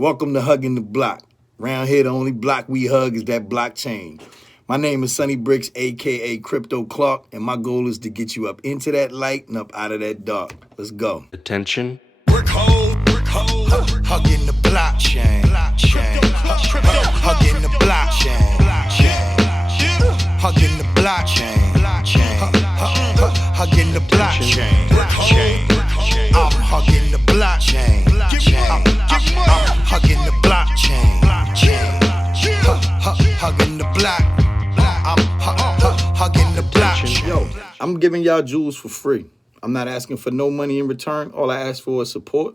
Welcome to Hugging the Block. Around here, the only block we hug is that blockchain. My name is Sonny Bricks, a.k.a. Crypto Clark, and my goal is to get you up into that light and up out of that dark. Let's go. Attention. Hugging the blockchain. Hugging the blockchain. Hugging the blockchain. Hugging the blockchain. I'm hugging the blockchain. I'm hugging the blockchain. Hugging the block. I'm hugging the blockchain. Yo, I'm giving y'all jewels for free. I'm not asking for no money in return. All I ask for is support.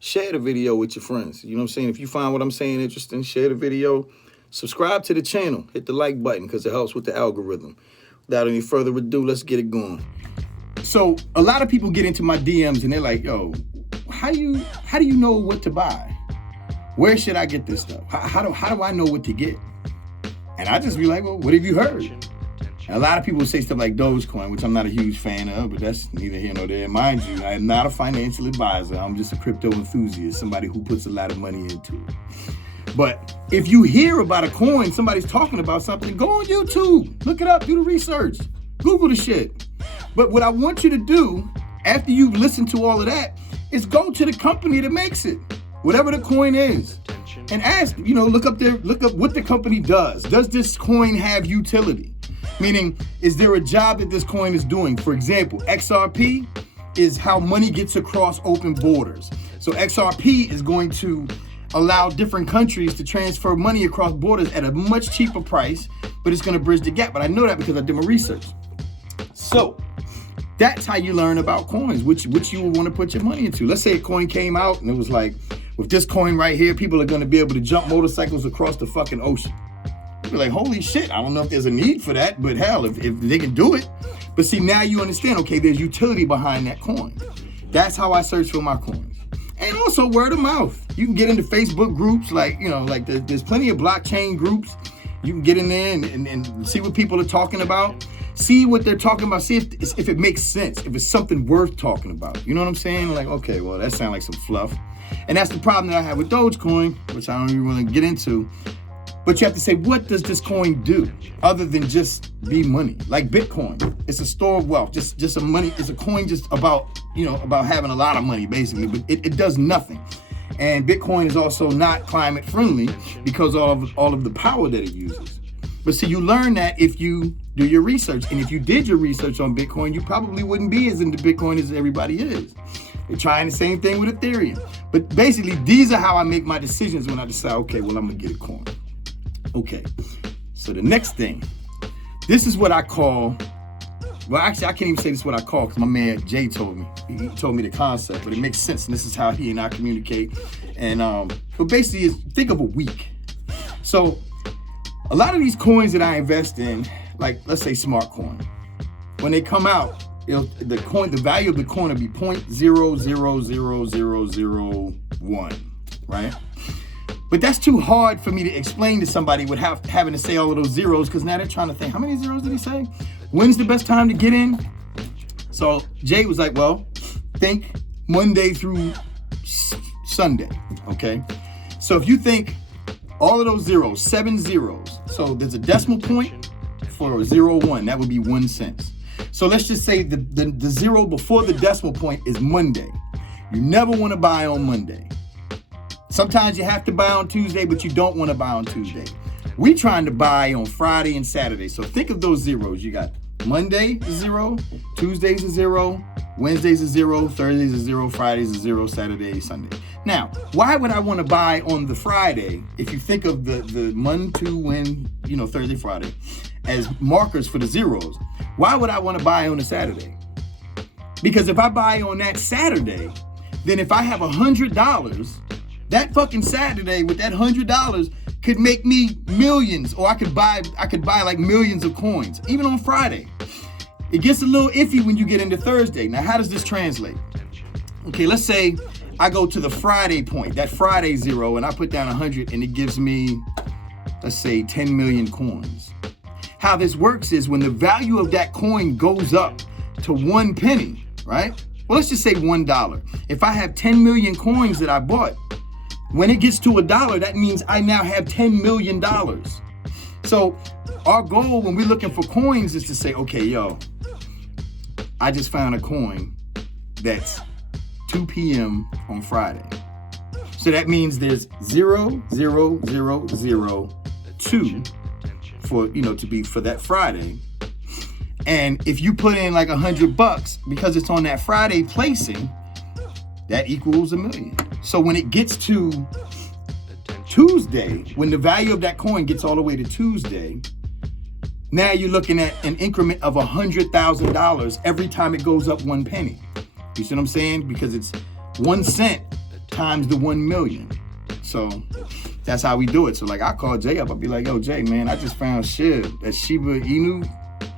Share the video with your friends. You know what I'm saying? If you find what I'm saying interesting, share the video. Subscribe to the channel. Hit the like button because it helps with the algorithm. Without any further ado, let's get it going. So a lot of people get into my DMs and they're like, yo, how do you know what to buy? Where should I get this stuff? How do I know what to get? And I just be like, well, what have you heard? And a lot of people say stuff like Dogecoin, which I'm not a huge fan of, but that's neither here nor there. Mind you, I am not a financial advisor. I'm just a crypto enthusiast, somebody who puts a lot of money into it. But if you hear about a coin, somebody's talking about something, go on YouTube, look it up, do the research, Google the shit. But what I want you to do after you've listened to all of that is go to the company that makes it, whatever the coin is, and ask, look up what the company does. Does this coin have utility? Meaning, is there a job that this coin is doing? For example, XRP is how money gets across open borders. So XRP is going to allow different countries to transfer money across borders at a much cheaper price, but it's going to bridge the gap. But I know that because I did my research. So that's how you learn about coins, which you will want to put your money into. Let's say a coin came out and it was like, with this coin right here, people are going to be able to jump motorcycles across the fucking ocean. You're like, holy shit, I don't know if there's a need for that, but hell, if they can do it. But see, now you understand, okay, there's utility behind that coin. That's how I search for my coins. And also word of mouth. You can get into Facebook groups, like there's plenty of blockchain groups. You can get in there and see what people are talking about. See what they're talking about. See if it makes sense, if it's something worth talking about. You know what I'm saying? Like, okay, well, that sounds like some fluff. And that's the problem that I have with Dogecoin, which I don't even want to get into. But you have to say, what does this coin do other than just be money? Like Bitcoin, it's a store of wealth, just a money. It's a coin just about having a lot of money, basically, but it does nothing. And Bitcoin is also not climate friendly because of all of the power that it uses. But see, you learn that if you do your research. And if you did your research on Bitcoin, you probably wouldn't be as into Bitcoin as everybody is. They're trying the same thing with Ethereum. But basically, these are how I make my decisions when I decide, okay, well, I'm going to get a coin. Okay, so the next thing, this is what I call, well, actually, I can't even say this is what I call because my man Jay told me. He told me the concept, but it makes sense, and this is how he and I communicate. And but basically, think of a week. So a lot of these coins that I invest in, like let's say Smart Coin, when they come out, the value of the coin will be 0.000001, right? But that's too hard for me to explain to somebody without having to say all of those zeros, because now they're trying to think, how many zeros did he say? When's the best time to get in? So Jay was like, well, think Monday through Sunday, okay? So if you think all of those zeros, 7 zeros, so there's a decimal point for 0.01, that would be 1 cent. So let's just say the zero before the decimal point is Monday. You never want to buy on Monday. Sometimes you have to buy on Tuesday, but you don't want to buy on Tuesday. We're trying to buy on Friday and Saturday. So think of those zeros. You got Monday is 0, Tuesday's a 0, Wednesday's a 0, Thursday's a 0, Friday's a 0, Saturday, Sunday. Now, why would I want to buy on the Friday if you think of the Monday, Tuesday, Thursday, Friday as markers for the zeros? Why would I want to buy on a Saturday? Because if I buy on that Saturday, then if I have $100, that fucking Saturday with that $100 could make me millions, or I could buy like millions of coins, even on Friday. It gets a little iffy when you get into Thursday. Now, how does this translate? Okay, let's say I go to the Friday point, that Friday zero, and I put down 100 and it gives me, let's say 10 million coins. How this works is when the value of that coin goes up to 1 penny, right? Well, let's just say $1. If I have 10 million coins that I bought, When it gets to $1, that means I now have $10 million. So our goal when we're looking for coins is to say, okay, yo, I just found a coin that's 2 p.m. on Friday. So that means there's 0.0002 for, to be for that Friday. And if you put in like $100, because it's on that Friday placing, that equals $1 million. So when it gets to Tuesday, when the value of that coin gets all the way to Tuesday, now you're looking at an increment of $100,000 every time it goes up 1 penny. You see what I'm saying? Because it's 1 cent times the 1 million. So that's how we do it. So like I call Jay up, I'll be like, yo, Jay, man, I just found shit, that Shiba Inu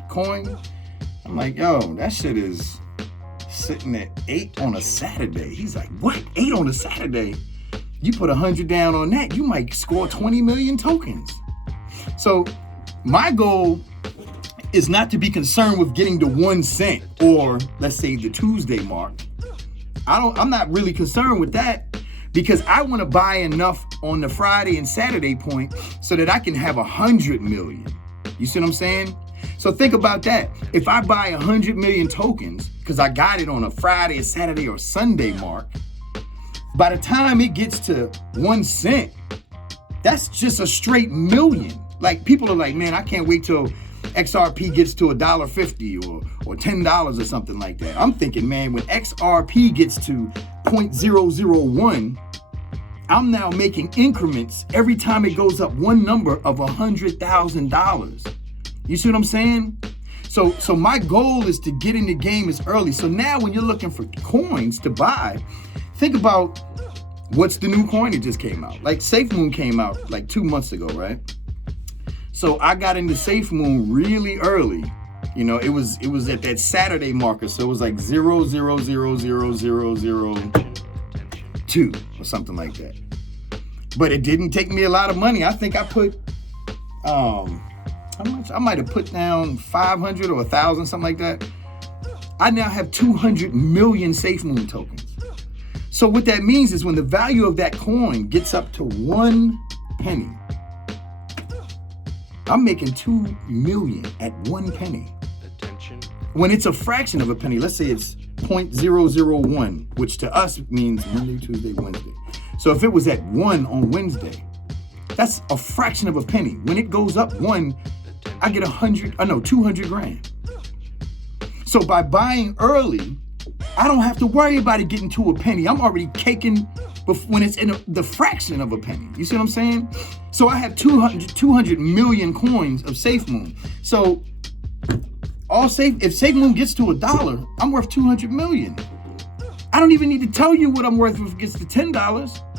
coin. I'm like, yo, that shit is sitting at 8 on a Saturday. He's like, what? 8 on a Saturday? You put 100 down on that, you might score 20 million tokens. So my goal is not to be concerned with getting to 1 cent or let's say the Tuesday mark. I'm not really concerned with that because I want to buy enough on the Friday and Saturday point so that I can have 100 million. You see what I'm saying? So think about that. If I buy 100 million tokens because I got it on a Friday, a Saturday, or Sunday mark, by the time it gets to 1 cent, that's just a straight million. Like people are like, man, I can't wait till XRP gets to $1.50 or $10 or something like that. I'm thinking, man, when XRP gets to 0.001, I'm now making increments every time it goes up one number of $100,000. You see what I'm saying? So my goal is to get in the game as early. So now when you're looking for coins to buy, think about what's the new coin that just came out. Like SafeMoon came out like 2 months ago, right? So I got into SafeMoon really early. It was at that Saturday marker. So it was like 0.0000002 or something like that. But it didn't take me a lot of money. I think I put, how much? I might have put down 500 or 1,000, something like that. I now have 200 million SafeMoon tokens. So what that means is when the value of that coin gets up to 1 penny, I'm making 2 million at 1 penny. When it's a fraction of a penny, let's say it's 0.001, which to us means Monday, Tuesday, Wednesday. So if it was at 1 on Wednesday, that's a fraction of a penny. When it goes up 1, I get 200 grand. So by buying early, I don't have to worry about it getting to a penny. I'm already caking when it's in the fraction of a penny. You see what I'm saying? So I have 200 million coins of SafeMoon. So if SafeMoon gets to $1, I'm worth 200 million. I don't even need to tell you what I'm worth if it gets to $10.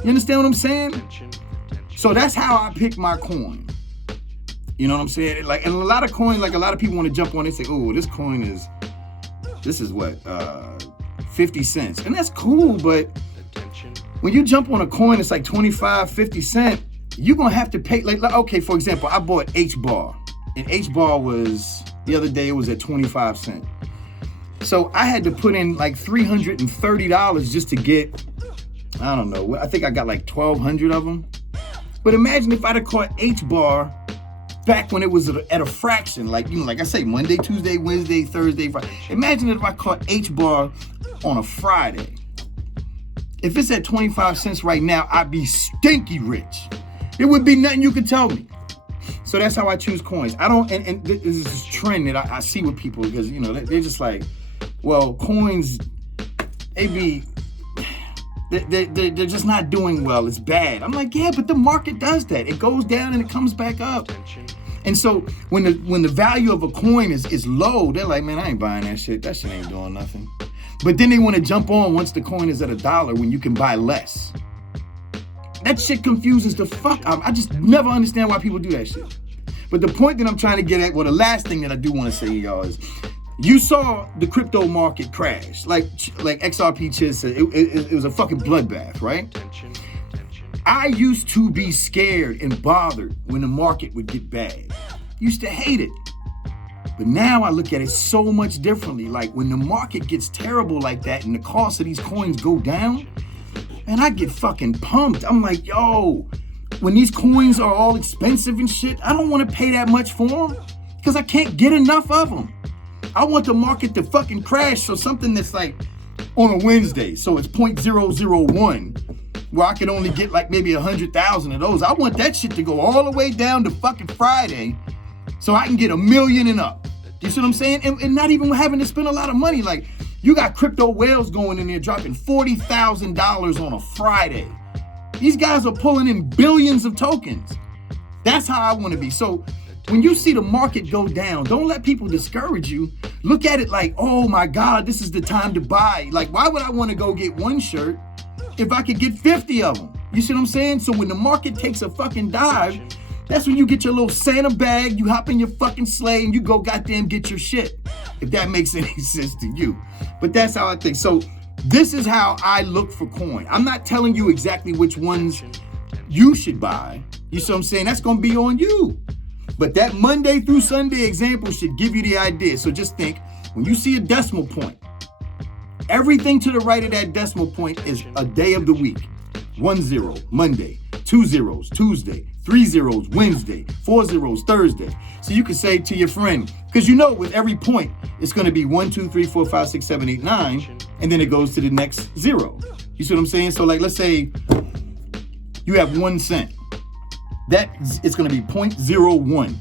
You understand what I'm saying? So that's how I pick my coin. You know what I'm saying? Like, and a lot of coins, like a lot of people want to jump on it and say, oh, this is what, 50 cents. And that's cool, but when you jump on a coin that's like 25, 50 cents, you're going to have to pay. Like, okay, for example, I bought H-Bar. And H-Bar was, the other day, it was at 25 cents. So I had to put in like $330 just to get, I don't know, I think I got like 1,200 of them. But imagine if I'd have caught H-Bar back when it was at a fraction, like, like I say, Monday, Tuesday, Wednesday, Thursday, Friday. Imagine if I caught H-Bar on a Friday. If it's at 25 cents right now, I'd be stinky rich. There would be nothing you could tell me. So that's how I choose coins. I don't, and this is this trend that I see with people because, they're just like, well, coins, they're just not doing well. It's bad. I'm like, yeah, but the market does that. It goes down and it comes back up. And so when the value of a coin is low, they're like, man, I ain't buying that shit. That shit ain't doing nothing. But then they want to jump on once the coin is at $1 when you can buy less. That shit confuses the fuck out. I just never understand why people do that shit. But the point that I'm trying to get at, well, the last thing that I do want to say, y'all, is you saw the crypto market crash. Like XRP Chiz said, it was a fucking bloodbath, right? I used to be scared and bothered when the market would get bad. Used to hate it. But now I look at it so much differently. Like when the market gets terrible like that and the cost of these coins go down, And I get fucking pumped. I'm like, yo, when these coins are all expensive and shit, I don't want to pay that much for them because I can't get enough of them. I want the market to fucking crash. So something that's like on a Wednesday, so it's 0.001, where I can only get like maybe 100,000 of those. I want that shit to go all the way down to fucking Friday so I can get 1 million and up. You see what I'm saying? And not even having to spend a lot of money. Like, you got crypto whales going in there dropping $40,000 on a Friday. These guys are pulling in billions of tokens. That's how I want to be. So when you see the market go down, don't let people discourage you. Look at it like, oh my God, this is the time to buy. Like, why would I want to go get one shirt if I could get 50 of them? You see what I'm saying? So when the market takes a fucking dive, that's when you get your little Santa bag, you hop in your fucking sleigh, and you go goddamn get your shit. If that makes any sense to you. But that's how I think. So this is how I look for coin. I'm not telling you exactly which ones you should buy. You see what I'm saying? That's going to be on you. But that Monday through Sunday example should give you the idea. So just think, when you see a decimal point, everything to the right of that decimal point is a day of the week. 10, Monday. 20, Tuesday. 30, Wednesday. 40, Thursday. So you can say to your friend, because you know with every point, it's going to be 1, 2, 3, 4, 5, 6, 7, 8, 9, and then it goes to the next 0. You see what I'm saying? So like, let's say you have 1 cent. That it's going to be 0.01.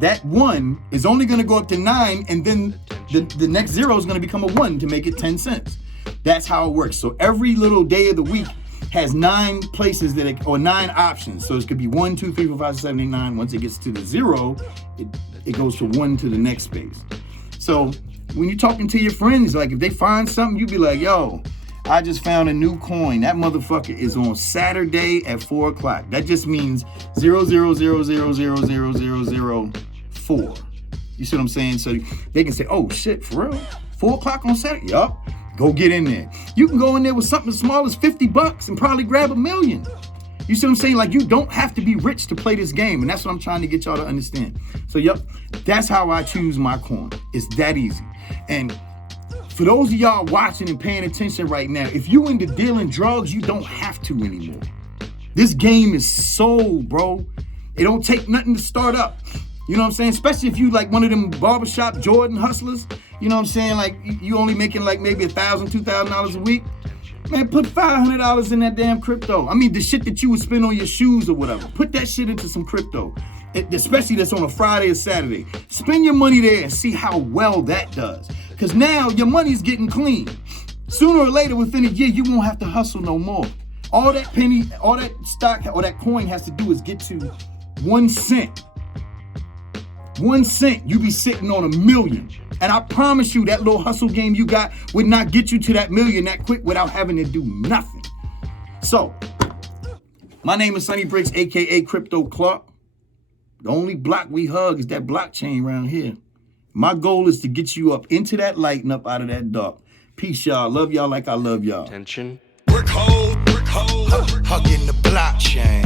That 1 is only going to go up to 9, and then the next 0 is going to become a 1 to make it 10 cents. That's how it works. So every little day of the week has 9 places or 9 options. So it could be 1, 2, 3, 4, 5, 6, 7, 8, 9. Once it gets to the 0, it goes from 1 to the next space. So when you're talking to your friends, like if they find something, you be like, yo, I just found a new coin. That motherfucker is on Saturday at 4 o'clock. That just means 0.000000004. You see what I'm saying? So they can say, oh shit, for real? 4 o'clock on Saturday? Yup. Go get in there. You can go in there with something as small as $50 and probably grab 1 million. You see what I'm saying? Like, you don't have to be rich to play this game. And that's what I'm trying to get y'all to understand. So, yep, that's how I choose my coin. It's that easy. And for those of y'all watching and paying attention right now, if you into dealing drugs, you don't have to anymore. This game is sold, bro. It don't take nothing to start up. You know what I'm saying? Especially if you like one of them barbershop Jordan hustlers. You know what I'm saying? Like, you only making like maybe $1,000, $2,000 a week. Man, put $500 in that damn crypto. I mean, the shit that you would spend on your shoes or whatever. Put that shit into some crypto. Especially that's on a Friday or Saturday. Spend your money there and see how well that does. Because now your money's getting clean. Sooner or later, within a year, you won't have to hustle no more. All that penny, all that stock, or that coin has to do is get to 1 cent. 1 cent, you be sitting on 1 million. And I promise you, that little hustle game you got would not get you to that million that quick without having to do nothing. So, my name is Sonny Bricks, aka Crypto Clark. The only block we hug is that blockchain around here. My goal is to get you up into that light and up out of that dark. Peace, y'all. Love y'all like I love y'all. Attention. We're cold, hugging the blockchain.